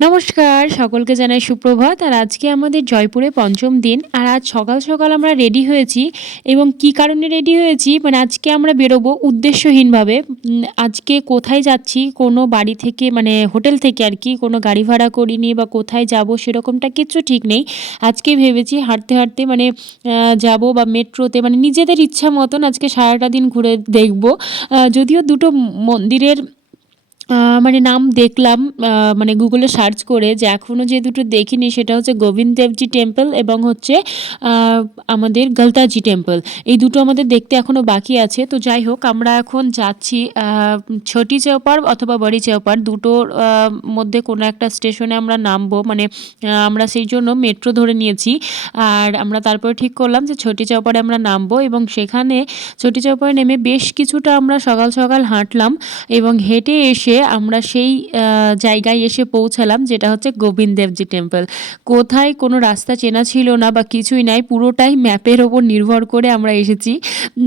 নমস্কার, সকলকে জানাই সুপ্রভাত। আর আজকে আমাদের জয়পুরে পঞ্চম দিন। আর আজ সকাল সকাল আমরা রেডি হয়েছি এবং কি কারণে রেডি হয়েছি? মানে আজকে আমরা বেরোবো উদ্দেশ্যহীনভাবে। আজকে কোথায় যাচ্ছি? কোনো বাড়ি থেকে মানে হোটেল থেকে আর কি? কোনো গাড়ি ভাড়া করিনি বা কোথায় যাব সেরকমটা কিচ্ছু ঠিক নেই। আজকে ভেবেছি হাঁটতে হাঁটতে মানে যাব বা মেট্রোতে। মানে নিজেদের ইচ্ছা মতন আজকে সারাটা দিন ঘুরে দেখব। যদিও দুটো মন্দিরের মানে নাম দেখলাম মানে গুগলে সার্চ করে যে এখনও যে দুটো দেখিনি সেটা হচ্ছে গোবিন্দ দেবজি টেম্পল এবং হচ্ছে আমাদের গলতাজি টেম্পল। এই দুটো আমাদের দেখতে এখনও বাকি আছে। তো যাই হোক, আমরা এখন যাচ্ছি ছটি চৌপার অথবা বড়ি চৌপার দুটোর মধ্যে কোনো একটা স্টেশনে আমরা নামবো। মানে আমরা সেই জন্য মেট্রো ধরে নিয়েছি। আর আমরা তারপরে ঠিক করলাম যে ছটি চৌপারে আমরা নামবো এবং সেখানে ছোটি চৌপারে নেমে বেশ কিছুটা আমরা সকাল সকাল হাঁটলাম এবং হেঁটে এসে আমরা সেই জায়গায় এসে পৌঁছালাম, যেটা হচ্ছে গোবিন্দদেবজি টেম্পল কোথায় কোনো রাস্তা চেনা ছিল না বা কিছুই নাই, পুরোটাই ম্যাপের ওপর নির্ভর করে আমরা এসেছি।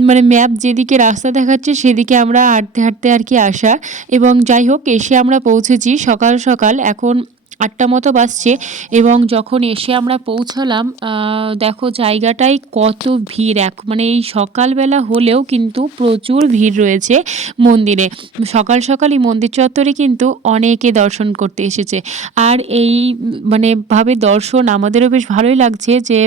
মানে ম্যাপ যেদিকে রাস্তা দেখাচ্ছে, সেদিকে আমরা হাঁটতে হাঁটতে আর কি আসা এবং যাই হোক, এসে আমরা পৌঁছেছি সকাল সকাল। এখন আটটা মতো বাসছে এবং যখন এসে আমরা পৌঁছালাম দেখো জায়গাটায় কত ভিড়। এক মানে এই সকালবেলা হলেও কিন্তু প্রচুর ভিড় রয়েছে মন্দিরে। সকাল সকালই মন্দির চত্বরে কিন্তু অনেকে দর্শন করতে এসেছে। আর এই মানে ভাবে দর্শন আমাদেরও বেশ ভালোই লাগছে যে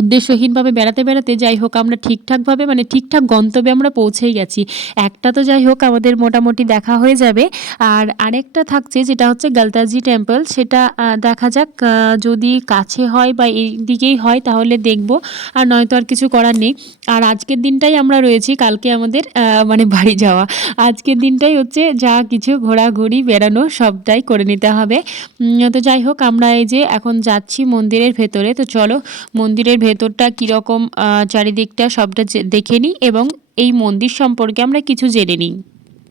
উদ্দেশ্যহীনভাবে বেড়াতে বেড়াতে যাই হোক, আমরা ঠিকঠাকভাবে মানে ঠিকঠাক গন্তব্যে আমরা পৌঁছেই গেছি। একটা তো যাই হোক, আমাদের মোটামুটি দেখা হয়ে যাবে। আর আরেকটা থাকছে যেটা হচ্ছে গালতাজি টেম্পল, সেটা দেখা যাক যদি কাছে হয় বা এই দিকেই হয় তাহলে দেখব। আর নয়তো আর কিছু করার নেই। আর আজকের দিনটাই আমরা রয়েছি, কালকে আমাদের মানে বাড়ি যাওয়া। আজকের দিনটাই হচ্ছে যা কিছু ঘোরাঘুরি বেড়ানো, সবটাই করে নিতে হবে। তো যাই হোক, আমরা এই যে এখন যাচ্ছি মন্দিরের ভেতরে, তো চলো মন্দিরের ভেতরটা কীরকম চারিদিকটা সবটা দেখে নিই এবং এই মন্দির সম্পর্কে আমরা কিছু জেনে নিই।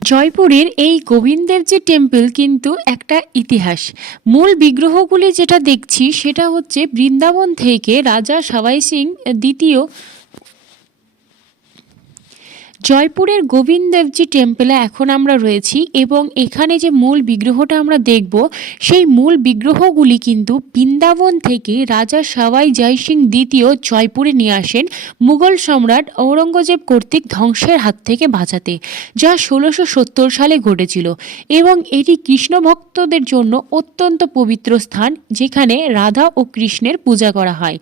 জয়পুরের এই গোবিন্দের যে টেম্পল কিন্তু একটা ইতিহাস। মূল বিগ্রহগুলি যেটা দেখছি সেটা হচ্ছে বৃন্দাবন থেকে রাজা সবাই সিং দ্বিতীয় জয়পুরের গোবিন্দ দেবজি টেম্পলে এখন আমরা রয়েছি এবং এখানে যে মূল বিগ্রহটা আমরা দেখব, সেই মূল বিগ্রহগুলি কিন্তু বৃন্দাবন থেকে রাজা সাওয়াই জয় সিং দ্বিতীয় জয়পুরে নিয়ে আসেন মুঘল সম্রাট ঔরঙ্গজেব কর্তৃক ধ্বংসের হাত থেকে বাঁচাতে, যা ষোলোশো সত্তর সালে ঘটেছিল এবং এটি কৃষ্ণ ভক্তদের জন্য অত্যন্ত পবিত্র স্থান যেখানে রাধা ও কৃষ্ণের পূজা করা হয়।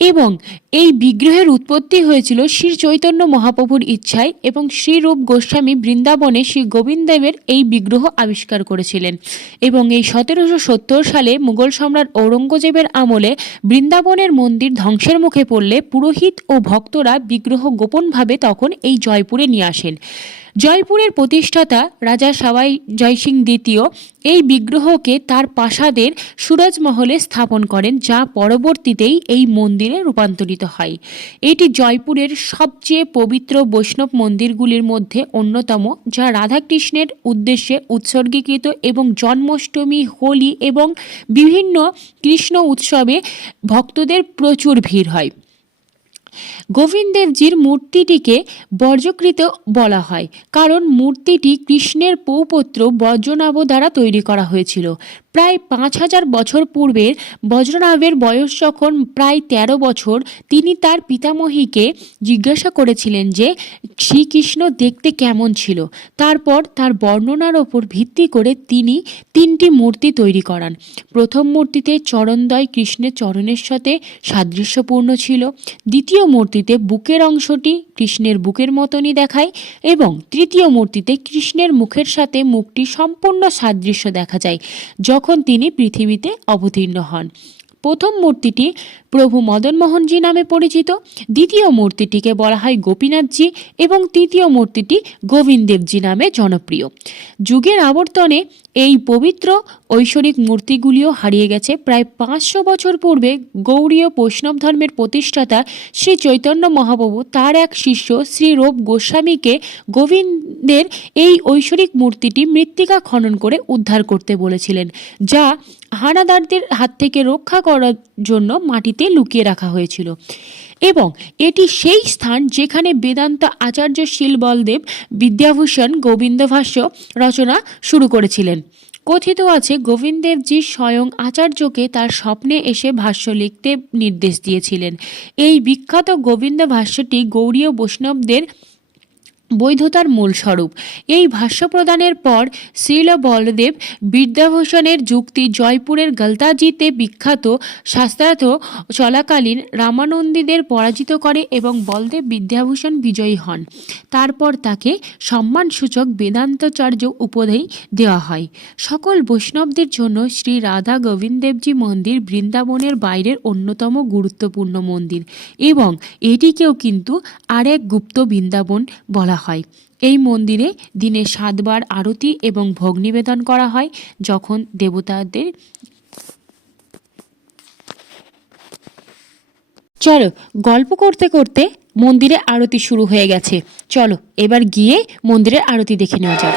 এবং এই বিগ্রহের উৎপত্তি হয়েছিল শ্রী চৈতন্য মহাপ্রভুর ইচ্ছায় এবং শ্রীরূপ গোস্বামী বৃন্দাবনে শ্রী গোবিন্দদেবের এই বিগ্রহ আবিষ্কার করেছিলেন। এবং এই সতেরোশো সত্তর সালে মুঘল সম্রাট ঔরঙ্গজেবের আমলে বৃন্দাবনের মন্দির ধ্বংসের মুখে পড়লে পুরোহিত ও ভক্তরা বিগ্রহ গোপনভাবে তখন এই জয়পুরে নিয়ে আসেন। জয়পুরের প্রতিষ্ঠাতা রাজা সাওয়াই জয়সিং দ্বিতীয় এই বিগ্রহকে তার প্রাসাদের সুরজমহলে স্থাপন করেন, যা পরবর্তীতেই এই মন্দিরে রূপান্তরিত হয়। এটি জয়পুরের সবচেয়ে পবিত্র বৈষ্ণব মন্দিরগুলির মধ্যে অন্যতম, যা রাধাকৃষ্ণের উদ্দেশ্যে উৎসর্গীকৃত এবং জন্মাষ্টমী, হোলি এবং বিভিন্ন কৃষ্ণ উৎসবে ভক্তদের প্রচুর ভিড় হয়। গোবিন্দদেবজির মূর্তিটিকে বজ্রকৃত বলা হয়, কারণ মূর্তিটি কৃষ্ণের পৌপত্র বজ্রনাভ দ্বারা তৈরি করা হয়েছিল। প্রায় পাঁচ হাজার বছর পূর্বের বজ্রনাভের বয়স যখন প্রায় তেরো বছর, তিনি তার পিতামহীকে জিজ্ঞাসা করেছিলেন যে, শ্রীকৃষ্ণ দেখতে কেমন ছিল? তারপর তার বর্ণনার ওপর ভিত্তি করে তিনি তিনটি মূর্তি তৈরি করান। প্রথম মূর্তিতে চরণদ্বয় কৃষ্ণের চরণের সাথে সাদৃশ্যপূর্ণ ছিল। দ্বিতীয় মূর্তিতে বুকের অংশটি কৃষ্ণের বুকের মতনই দেখায় এবং তৃতীয় মূর্তিতে কৃষ্ণের মুখের সাথে মুখটি সম্পূর্ণ সাদৃশ্য দেখা যায়, যখন তিনি পৃথিবীতে অবতীর্ণ হন। প্রথম মূর্তিটি প্রভু মদনমোহনজি নামে পরিচিত, দ্বিতীয় মূর্তিটিকে বলা হয় গোপীনাথজি এবং তৃতীয় মূর্তিটি গোবিন্দদেবজি নামে জনপ্রিয়। যুগের আবর্তনে এই পবিত্র ঐশ্বরিক মূর্তিগুলিও হারিয়ে গেছে। প্রায় পাঁচশো বছর পূর্বে গৌড়ীয় বৈষ্ণব ধর্মের প্রতিষ্ঠাতা শ্রী চৈতন্য মহাপ্রভু তার এক শিষ্য শ্রী রূপ গোস্বামীকে গোবিন্দের এই ঐশ্বরিক মূর্তিটি মৃত্তিকা খনন করে উদ্ধার করতে বলেছিলেন, যা হানাদারদের হাত থেকে রক্ষা করার জন্য মাটিতে লুকিয়ে রাখা হয়েছিল। এবং এটি সেই স্থান যেখানে বেদান্ত আচার্য শীল বলদেব বিদ্যাভূষণ গোবিন্দ ভাষ্য রচনা শুরু করেছিলেন। কথিত আছে গোবিন্দেবজি স্বয়ং আচার্যকে তার স্বপ্নে এসে ভাষ্য লিখতে নির্দেশ দিয়েছিলেন। এই বিখ্যাত গোবিন্দ ভাষ্যটি গৌরীয় বৈষ্ণবদের বৈধতার মূল স্বরূপ। এই ভাষ্য প্রদানের পর শ্রীল বলদেব বিদ্যাভূষণের যুক্তি জয়পুরের গলতাজিতে বিখ্যাত শাস্ত্রার্থ চলাকালীন রামানন্দীদের পরাজিত করে এবং বলদেব বিদ্যাভূষণ বিজয়ী হন। তারপর তাকে সম্মানসূচক বেদান্তাচার্য উপাধি দেওয়া হয়। সকল বৈষ্ণবদের জন্য শ্রী রাধা গোবিন্দদেবজি মন্দির বৃন্দাবনের বাইরের অন্যতম গুরুত্বপূর্ণ মন্দির এবং এটিকেও কিন্তু আরেক গুপ্ত বৃন্দাবন বলা হয়। এই মন্দিরে দিনে সাতবার আরতি এবং ভোগ নিবেদন করা হয়, যখন দেবতাদের চলো, গল্প করতে করতে মন্দিরে আরতি শুরু হয়ে গেছে। চলো, এবার গিয়ে মন্দিরের আরতি দেখে নেওয়া যাক।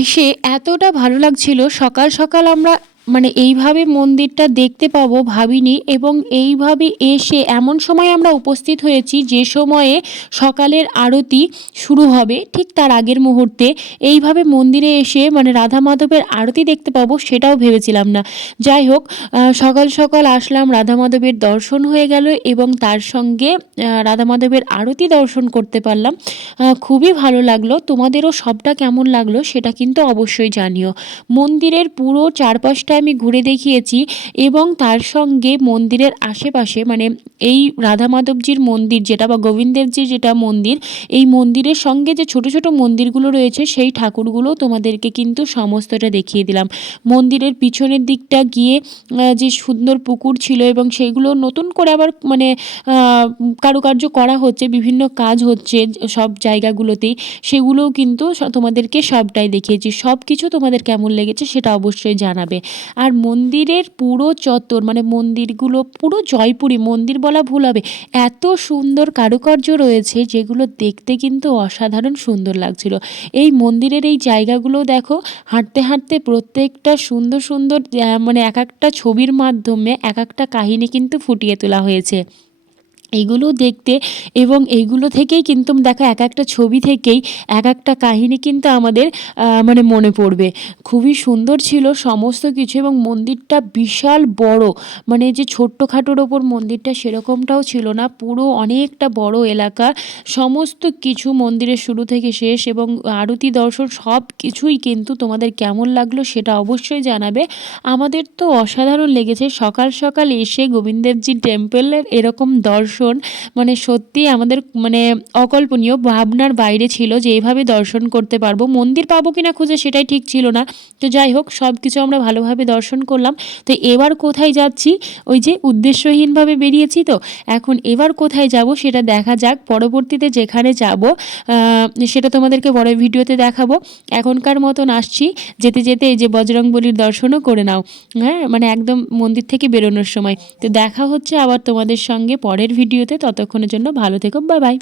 এসে এতটা ভালো লাগছিল সকাল সকাল আমরা মানে এইভাবে মন্দিরটা দেখতে পাবো ভাবিনি এবং এইভাবে এসে এমন সময় আমরা উপস্থিত হয়েছি যে সময়ে সকালের আরতি শুরু হবে ঠিক তার আগের মুহূর্তে। এইভাবে মন্দিরে এসে মানে রাধা মাধবের আরতি দেখতে পাবো সেটাও ভেবেছিলাম না। যাই হোক সকাল সকাল আসলাম, রাধা মাধবের দর্শন হয়ে গেল এবং তার সঙ্গে রাধা মাধবের আরতি দর্শন করতে পারলাম। খুবই ভালো লাগল। তোমাদেরও সবটা কেমন লাগল সেটা কিন্তু অবশ্যই জানিও। মন্দিরের পুরো চারপাশটা আমি ঘুরে দেখিয়েছি এবং তার সঙ্গে মন্দিরের আশেপাশে মানে এই রাধা মাধবজির মন্দির যেটা বা গোবিন্দেবজির যেটা মন্দির, এই মন্দিরের সঙ্গে যে ছোট ছোট মন্দিরগুলো রয়েছে, সেই ঠাকুরগুলো তোমাদেরকে কিন্তু সমস্তটা দেখিয়ে দিলাম। মন্দিরের পিছনের দিকটা গিয়ে যে সুন্দর পুকুর ছিল এবং সেইগুলো নতুন করে আবার মানে কারুকার্য করা হচ্ছে, বিভিন্ন কাজ হচ্ছে সব জায়গাগুলোতেই, সেগুলোও কিন্তু তোমাদেরকে সবটাই দেখিয়েছি। সব কিছু তোমাদের কেমন লেগেছে সেটা অবশ্যই জানাবে। আর মন্দিরের পুরো চত্বর মানে মন্দিরগুলো পুরো জয়পুরি, মন্দির বলা ভুল হবে, এত সুন্দর কারুকার্য রয়েছে যেগুলো দেখতে কিন্তু অসাধারণ সুন্দর লাগছিল। এই মন্দিরের এই জায়গাগুলো দেখো, হাঁটতে হাঁটতে প্রত্যেকটা সুন্দর সুন্দর মানে এক একটা ছবির মাধ্যমে এক একটা কাহিনী কিন্তু ফুটিয়ে তোলা হয়েছে। এইগুলো দেখতে এবং এইগুলো থেকেই কিন্তু দেখো এক একটা ছবি থেকেই এক একটা কাহিনী কিন্তু আমাদের মানে মনে পড়বে। খুবই সুন্দর ছিল সমস্ত কিছু এবং মন্দিরটা বিশাল বড়। মানে যে ছোট্টখাটোর ওপর মন্দিরটা সেরকমটাও ছিল না, পুরো অনেকটা বড় এলাকা। সমস্ত কিছু মন্দিরের শুরু থেকে শেষ এবং আরতি, দর্শন সব কিছুই কিন্তু তোমাদের কেমন লাগল সেটা অবশ্যই জানাবে। আমাদের তো অসাধারণ লেগেছে। সকাল সকাল এসে গোবিন্দদেবজি টেম্পলের এরকম দর্শন মানে সত্যি আমাদের মানে অকল্পনীয় ভাবনার বাইরে ছিল যে এইভাবে দর্শন করতে পারব। মন্দির পাবো কিনা খুঁজে সেটাই ঠিক ছিল না। তো যাই হোক সব কিছু আমরা ভালোভাবে দর্শন করলাম। তো এবার কোথায় যাচ্ছি? ওই যে উদ্দেশ্যহীনভাবে বেরিয়েছি তো। এখন এবার কোথায় যাব সেটা দেখা যাক। পরবর্তীতে যেখানে যাব সেটা তোমাদেরকে পরের ভিডিওতে দেখাবো। এখনকার মতন আসছি। যেতে যেতে এই যে বজরংবলির দর্শনও করে নাও। হ্যাঁ মানে একদম মন্দির থেকে বেরোনোর সময়। তো দেখা হচ্ছে আবার তোমাদের সঙ্গে পরের ভিডিওতে ততক্ষণের জন্য ভালো থেকো বাই বাই